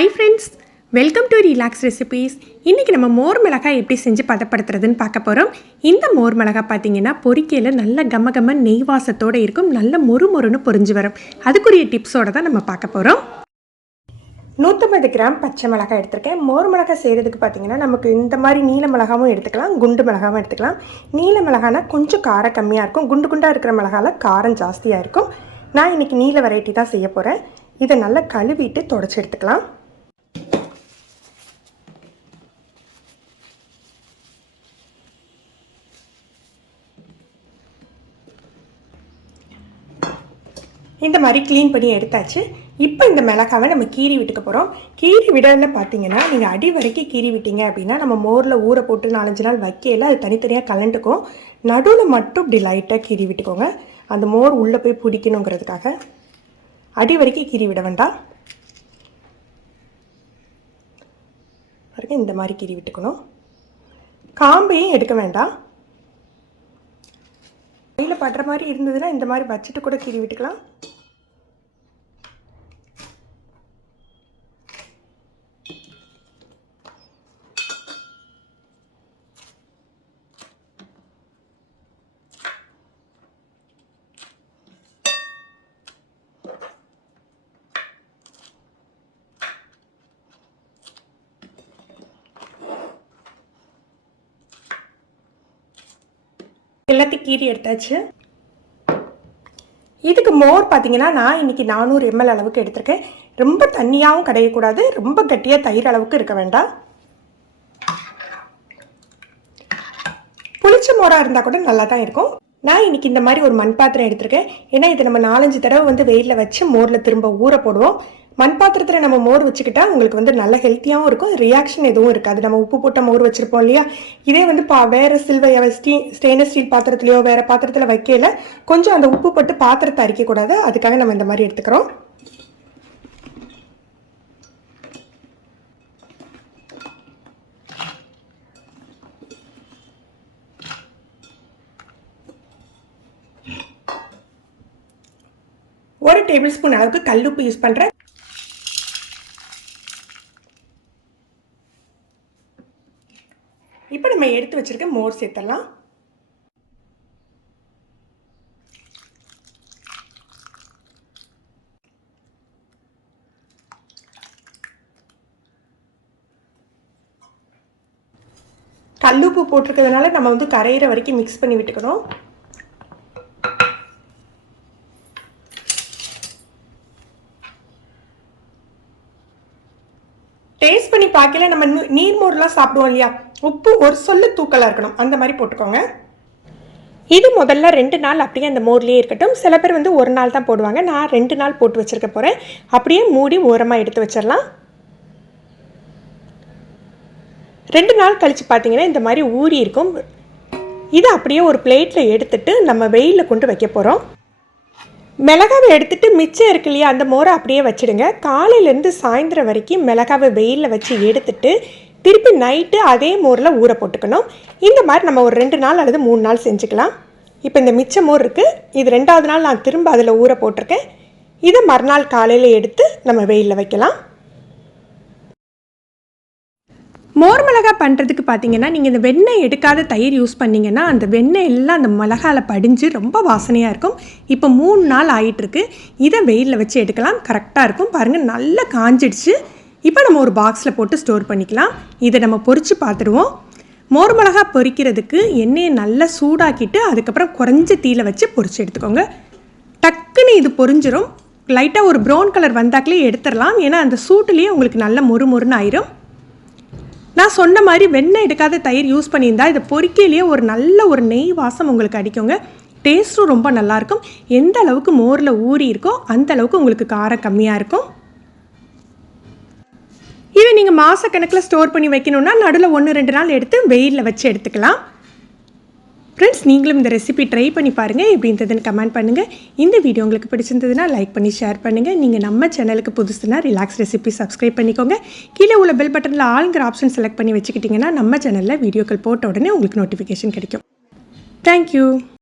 Hi friends, welcome to Relax Recipes. இன்னைக்கு நம்ம மோர் மிளகாய் எப்படி செஞ்சு பதப்படுத்துறதுன்னு பார்க்க போறோம். இந்த மோர் மிளகாய் பாத்தீங்கன்னா பொரிக்கையில நல்ல கமகம நெய் வாசத்தோட இருக்கும், நல்ல மொறுமொறுன்னு பொரிஞ்சு வரும். அதுக்குரிய டிப்ஸோட தான் நம்ம பார்க்க போறோம். 150 கிராம் பச்சை மிளகாய் எடுத்துருக்கேன். மோர் மிளகாய் செய்கிறதுக்கு பார்த்தீங்கன்னா நமக்கு இந்த மாதிரி நீல மிளகாவும் எடுத்துக்கலாம், குண்டு மிளகாவும் எடுத்துக்கலாம். நீல மிளகானா கொஞ்சம் காரம் கம்மியாக இருக்கும், குண்டு குண்டாக இருக்கிற மிளகாயில் காரம் ஜாஸ்தியாக இருக்கும். நான் இன்றைக்கி நீல வெரைட்டி தான் செய்ய போகிறேன். இதை நல்லா கழுவிட்டு தொடச்சி எடுத்துக்கலாம். இந்த மாதிரி க்ளீன் பண்ணி எடுத்தாச்சு. இப்போ இந்த மிளகாவை நம்ம கீறி விட்டுக்க போகிறோம். கீறி விடலில் பார்த்தீங்கன்னா நீங்கள் அடி வரைக்கும் கீறி விட்டீங்க அப்படின்னா நம்ம மோரில் ஊற போட்டு 4-5 நாள் வைக்கையில் அது தனித்தனியாக கலண்டுக்கும். நடுவில் மட்டும் இப்படி லைட்டாக கீறி விட்டுக்கோங்க, அந்த மோர் உள்ளே போய் பிடிக்கணுங்கிறதுக்காக. அடி வரைக்கும் கீறி விட வேண்டாம். பாருங்க, இந்த மாதிரி கீறி விட்டுக்கணும். காம்பையும் எடுக்க வேண்டாம். கையில் படுற மாதிரி இருந்ததுன்னா இந்த மாதிரி வச்சுட்டு கூட கீறி விட்டுக்கலாம். எல்லாத்தையும் கீறி எடுத்தாச்சு. இதுக்கு மோர் பார்த்தீங்கன்னா நான் இன்றைக்கி 400 ml அளவுக்கு எடுத்திருக்கேன். ரொம்ப தண்ணியாகவும் கடையக்கூடாது, ரொம்ப கட்டியாக தயிர் அளவுக்கு இருக்க வேண்டாம். புளிச்ச மோராக இருந்தால் கூட நல்லா தான் இருக்கும். நான் இன்றைக்கி இந்த மாதிரி ஒரு மண் பாத்திரம் எடுத்திருக்கேன். ஏன்னா இதை நம்ம 4-5 தடவை வெயிலில் வச்சு மோரில் திரும்ப ஊற போடுவோம். மண் பாத்திரத்தில் நம்ம மோர் வச்சுக்கிட்டா உங்களுக்கு நல்ல ஹெல்த்தியாகவும் இருக்கும், ரியாக்ஷன் எதுவும் இருக்காது. நம்ம உப்பு போட்ட மோர் வச்சுருப்போம் இல்லையா, இதே வேறு சில்வர் ஸ்டெயின்லெஸ் ஸ்டீல் பாத்திரத்துலையோ வேறு பாத்திரத்தில் வைக்கல கொஞ்சம் அந்த உப்பு போட்டு பாத்திரத்தை அரிக்கக்கூடாது, அதுக்காக நம்ம இந்த மாதிரி எடுத்துக்கிறோம். ஒரு டேபிள் ஸ்பூன் அளவுக்கு கல்லுப்பு யூஸ் பண்ணுறேன். இப்போ நம்ம எடுத்து வச்சிருக்க மோர் சேர்த்தலாம். கல்லுப்பு போட்டிருக்கிறதுனால நம்ம கரையிற வரைக்கும் மிக்ஸ் பண்ணி விட்டுக்கணும். டேஸ்ட் பண்ணி பார்க்கல, நம்ம நீர் மோர்லாம் சாப்பிடுவோம் இல்லையா, உப்பு ஒரு சொல்லு தூக்கலாக இருக்கணும், அந்த மாதிரி போட்டுக்கோங்க. இது முதல்ல 2 நாள் அப்படியே அந்த மோர்லேயே இருக்கட்டும். சில பேர் 1 நாள் தான் போடுவாங்க, நான் 2 நாள் போட்டு வச்சுருக்க போகிறேன். அப்படியே மூடி ஓரமாக எடுத்து வச்சிடலாம். 2 நாள் கழித்து பார்த்தீங்கன்னா இந்த மாதிரி ஊறி இருக்கும். இதை அப்படியே ஒரு பிளேட்டில் எடுத்துட்டு நம்ம வெயிலில் கொண்டு வைக்க போகிறோம். மிளகாவை எடுத்துகிட்டு மிச்சம் இருக்கு இல்லையா, அந்த மோரை அப்படியே வச்சுடுங்க. காலையிலேருந்து சாயந்தரம் வரைக்கும் மிளகாவை வெயிலில் வச்சு எடுத்துட்டு திருப்பி நைட்டு அதே மோரில் ஊற போட்டுக்கணும். இந்த மாதிரி நம்ம ஒரு 2 நாள் அல்லது 3 நாள் செஞ்சுக்கலாம். இப்போ இந்த மிச்ச மோர் இருக்குது, இது 2வது நாள் நான் திரும்ப அதில் ஊற போட்டிருக்கேன். இதை மறுநாள் காலையில் எடுத்து நம்ம வெயிலில் வைக்கலாம். மோர் மிளகாய் பண்ணுறதுக்கு பார்த்தீங்கன்னா நீங்கள் இந்த வெண்ணெய் எடுக்காத தயிர் யூஸ் பண்ணிங்கன்னா அந்த வெண்ணெய் எல்லாம் அந்த மிளகாயில் படிஞ்சு ரொம்ப வாசனையாக இருக்கும். இப்போ 3 நாள் ஆகிட்டுருக்கு. இதை வெயிலில் வச்சு எடுக்கலாம், கரெக்டாக இருக்கும். பாருங்கள், நல்லா காஞ்சிடுச்சு. இப்போ நம்ம ஒரு பாக்ஸில் போட்டு ஸ்டோர் பண்ணிக்கலாம். இதை நம்ம பொரித்து பார்த்துடுவோம். மோர் மிளகாய் பொரிக்கிறதுக்கு எண்ணெயை நல்லா சூடாக்கிட்டு அதுக்கப்புறம் குறைஞ்ச தீயில் வச்சு பொரித்து எடுத்துக்கோங்க. டக்குன்னு இது பொரிஞ்சிடும். லைட்டாக ஒரு ப்ரௌன் கலர் வந்தாக்கிலே எடுத்துடலாம், ஏன்னா அந்த சூட்டுலேயே உங்களுக்கு நல்ல மொறுமொறுன்னு ஆயிரும். நான் சொன்ன மாதிரி வெண்ணெய் எடுக்காத தயிர் யூஸ் பண்ணியிருந்தா இதை பொரிக்கையிலேயே ஒரு நல்ல ஒரு நெய் வாசம் உங்களுக்கு அடிக்குங்க. டேஸ்ட்டும் ரொம்ப நல்லாயிருக்கும். எந்த அளவுக்கு மோரில் ஊறி இருக்கோ அந்த அளவுக்கு உங்களுக்கு காரம் கம்மியாக இருக்கும். இதை நீங்கள் மாதக்கணக்கில் ஸ்டோர் பண்ணி வைக்கணுன்னா நடுவில் 1-2 நாள் எடுத்து வெயிலில் வச்சு எடுத்துக்கலாம். ஃப்ரெண்ட்ஸ், நீங்களும் இந்த ரெசிபி ட்ரை பண்ணி பாருங்கள், எப்படி இருந்ததுன்னு கமெண்ட் பண்ணுங்கள். இந்த வீடியோ உங்களுக்கு பிடிச்சிருந்ததுன்னா லைக் பண்ணி ஷேர் பண்ணுங்கள். நீங்கள் நம்ம சேனலுக்கு புதுசுனா ரிலாக்ஸ் ரெசிபி சப்ஸ்கிரைப் பண்ணிக்கோங்க. கீழே உள்ள பெல் பட்டனில் ஆளுங்கிற ஆப்ஷன் செலக்ட் பண்ணி வச்சுக்கிட்டிங்கன்னா நம்ம சேனலில் வீடியோக்கள் போட்ட உடனே உங்களுக்கு நோட்டிஃபிகேஷன் கிடைக்கும். தேங்க்யூ.